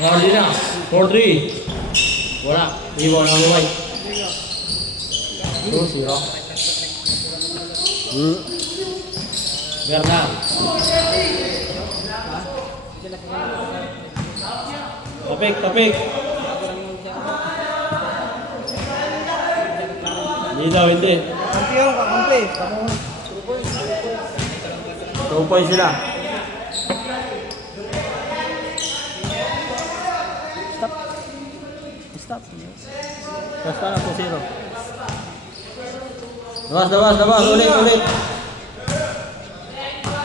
Nardinas, 4-3. Wala. Iwan ang luway. 2-0. Bernal. Tapik. Hindi daw, hindi. Kampiyon ka, kampi. 2 points sila. Stop. Basta na 2-0. Labas. Ulit.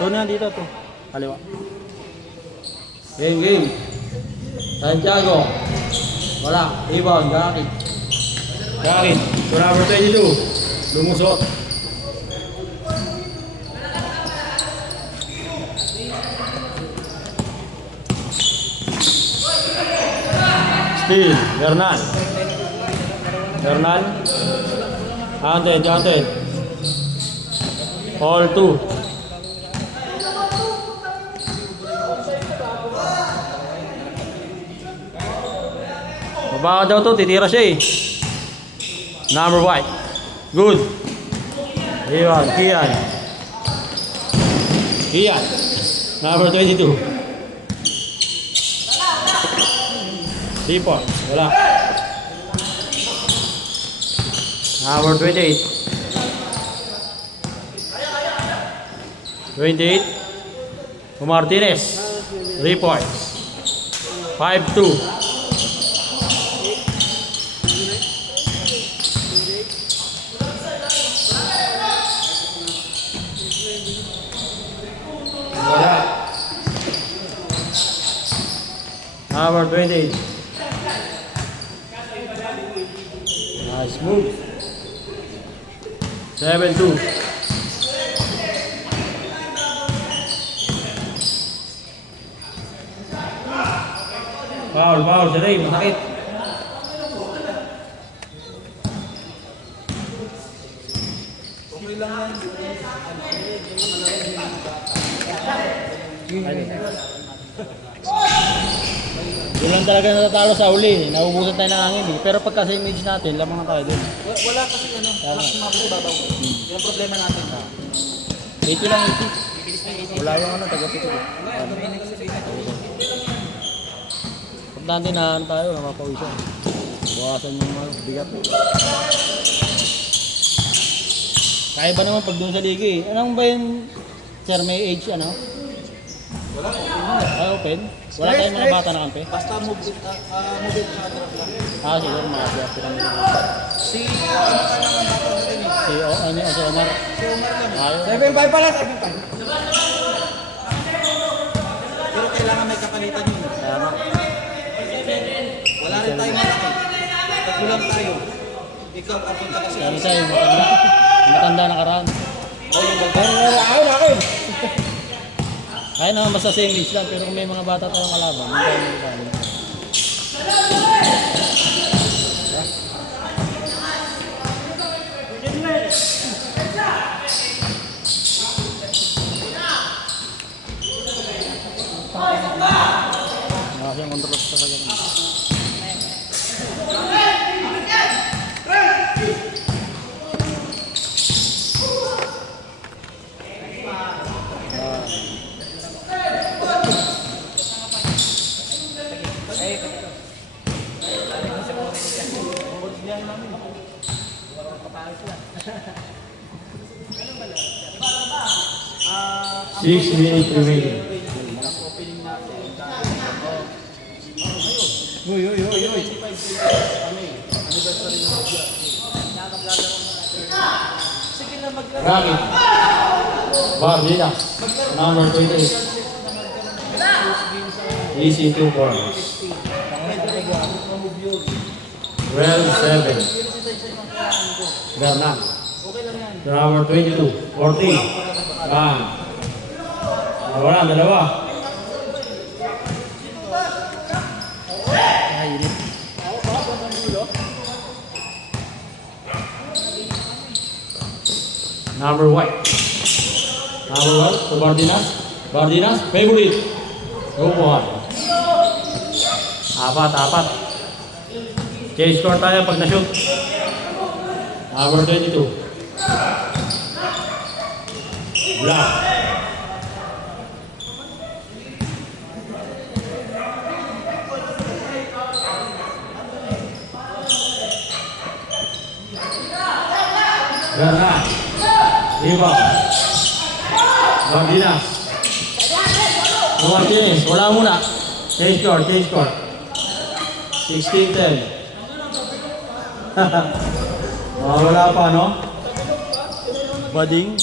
Ito na dito to. Kaliwa. Game. Santiago. Wala. Rebound. Gakin. To number 22. Lumusot. Steal. Bernal. Hunted. All 2. Baka daw to, titira siya eh. Number white. Good. Iwan, Kian. Number 22. Sipon, wala. Number 28. 28. Martinez. 3 points. 5-2. Number 28. Nice move. 7-2. Foul, Jeray, masakit. Okay lang yan. Yun lang talaga natatalo sa uli. Naubusan tayo ng hangin eh. Pero pagka sa image natin, lamang na tayo dun. Wala kasi wala kasi mababaw. Yan ang problema natin. 80 lang, 80. Wala yung taga-pito. Pag natin na tayo, napapawisan. Bukasan yung mga bigat. Kaya ba naman pag doon sa liga eh? Anong ba yung sir, may age ano? Wala. Open? Wala tayong mga bata na kampe? Basta move it ka drop lang. Siguro mga pirang Si ano pa naman bata sa rin eh. si Omar. Si Omar lang. Ayaw. 7-5 pala, 7-5. Pero kailangan may kapalitan yun. Tama. Wala rin tayo malaki. Tatlo lang tayo. Ikaw, kapunta kasi. Kaya isa yung matanda nakaraan. Oh, yung ako. Kaya naman basta sa English lang, pero kung may mga bata tayong kalaban, hindi tayo magkano. Kasi yung control sa kanya. Six minutes remaining. Uy. Rami. Bardina. Number 28. Easy 2 points. 12-7. Bernal. Number 22. 14. Wala, dalawa. Number white. So Bardinas, favorite. Go on. Apat. Change score tayo pag na-shoot. Number 22. Block. Garna. Rebound. Martinez. Martinez. Wala muna. Change score. 16-10. Wala pa, no? Bading.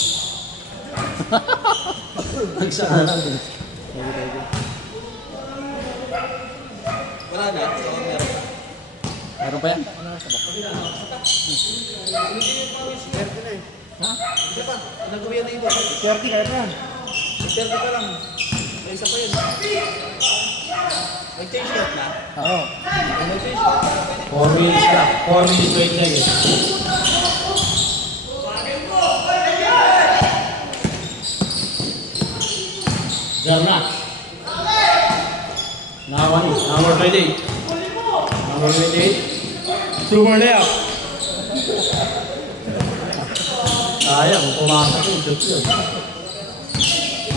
Nagsaan lang din. Wala na. Meron pa yan? Ha? Isa pa. Nag-uwi na iba. 30 kahit yan. 30 pa lang. May isa pa yun. May change shot na. Oo. May change shot. 4 minutes na. 4 minutes 20 seconds. Garna. Number 28. Number 28. Super layup. Sayang, pumasok yung shoot yun.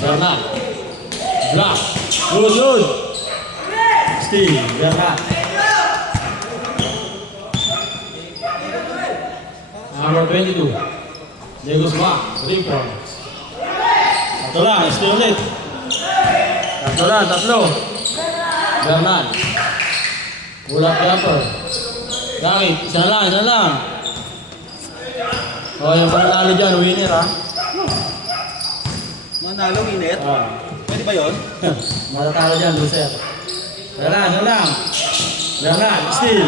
Garna. Block. Good. Steve. Garna. Number 22. Diego Sma. 3 points. Tatlo lang. Stay ulit. Tatlo. Garnan. Pull-up jumper. Bakit? Isa lang. O, yung panalo dyan, winner ha. Manalo, minute. Pwede ba yun? Matatalo dyan, loser. Isa lang. Garnan. Steal.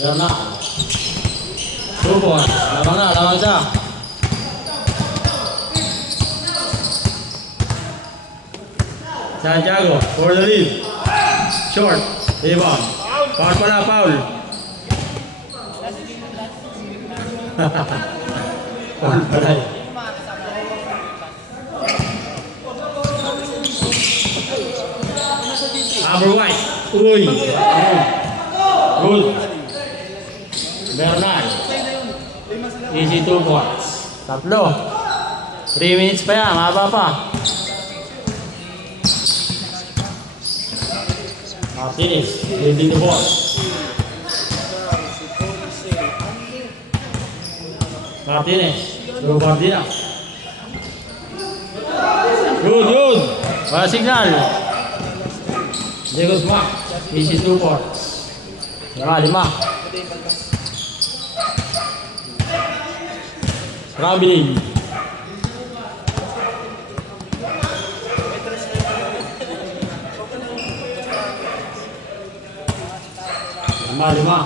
Garnan. 2 points. Lamang siya. Santiago for the lead. Short. Rebound. Foul. Foul pala yun. Number 1. Uy. Good. Bernal. Easy 2 points. Tatlo. 3 minutes pa yan. Maba pa. Martinez. Holding the ball. Martinez. Through Martinez. Good. Wala signal. Diego Sma. Easy 2 points. 5. Scrambling. Lima.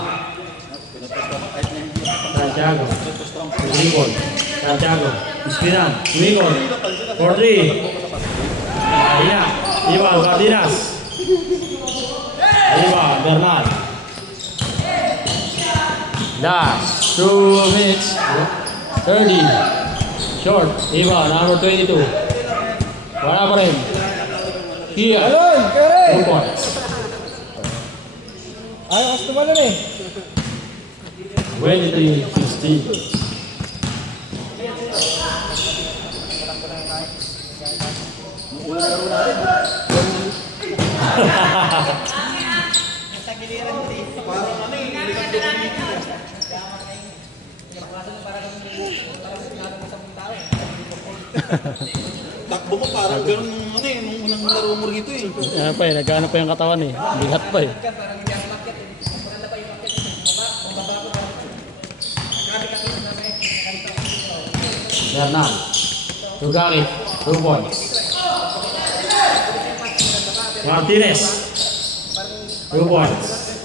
Santiago. Lincoln. Santiago. Espinan. Lincoln. 4-3. Ayan. Ivan Martinez. Ivan Bernal. Last 2 minutes. 30. Short. Ivan, number 22. Wala pa rin. Kia. 2 points. Ay, gusto mo nun eh. 23-16. Parang ano eh. Takbo mo parang ganun ano eh. Nung unang laro mo rito eh. Yan pa eh, nagkano pa yung katawan eh. Bigat pa eh. Bernal. Tugari. 2 points. Martinez. 2 points.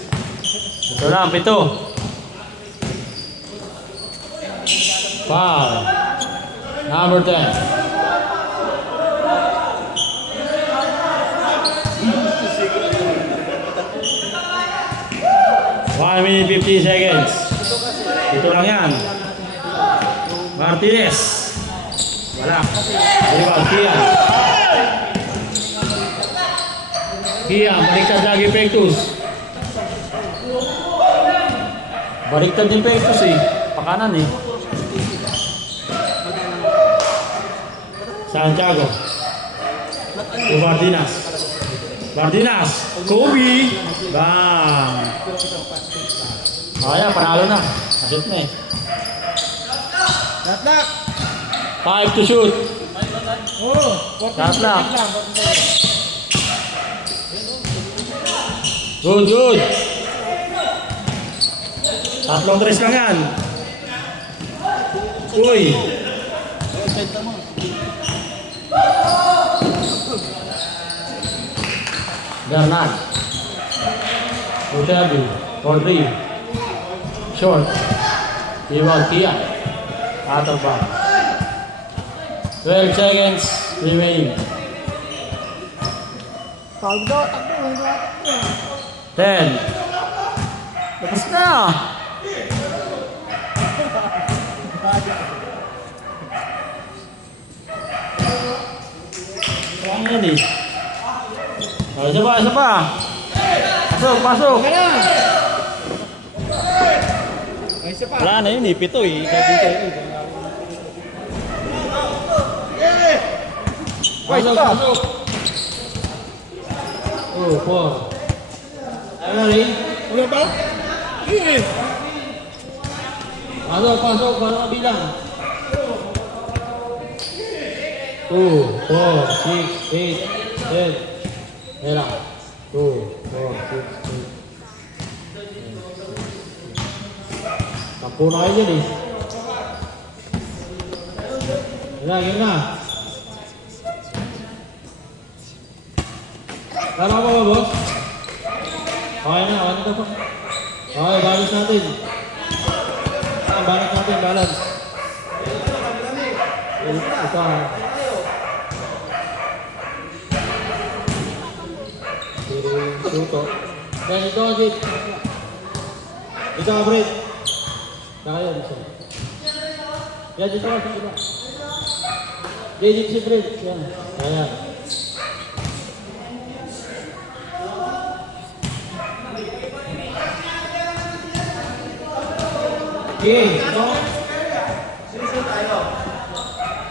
Ito lang, 7. Foul. Number 10. 1 minute 50 seconds. Ito lang yan. Martinez. Wala. Rebound, Kian. Kia, baliktad lagi Pectus. Baliktad din Pectus eh. Pakanan eh. Santiago. Bardinas. Bardinas. Kobe. Bang. Kaya, panalo na. Asit na eh. Lahat. 5 to shoot. Oo. Lahat lang. Good, good. Tatlong tres lang yan. Uy. Bernard. Otabi. Rodri. Short. Iwan Kia. Out of bounds. 12 seconds remaining. Takbo. 10. Tapos na. Parang yan eh. Isa pa. Pasok. Ay, isa pa. Wala na yun eh, 7 eh. Ikaw dito eh. Pasok. Oh, 4. Ano rin? Wala ba? Eh. Pasok. Para mabilang. 2, 4, 6, 8, 10. Mira. 2, 4, 6, 8. Tampo na kayo dyan eh. Game na. Tama ba boss? Okay na pa. Okay, balance natin. Balance. Ito. Tuto. Yan, ito, Jit. Ito, Abrit. Kaya dito. Yan, dito ka. Jit, si Brit. Yan. Ayan. Okay, ito.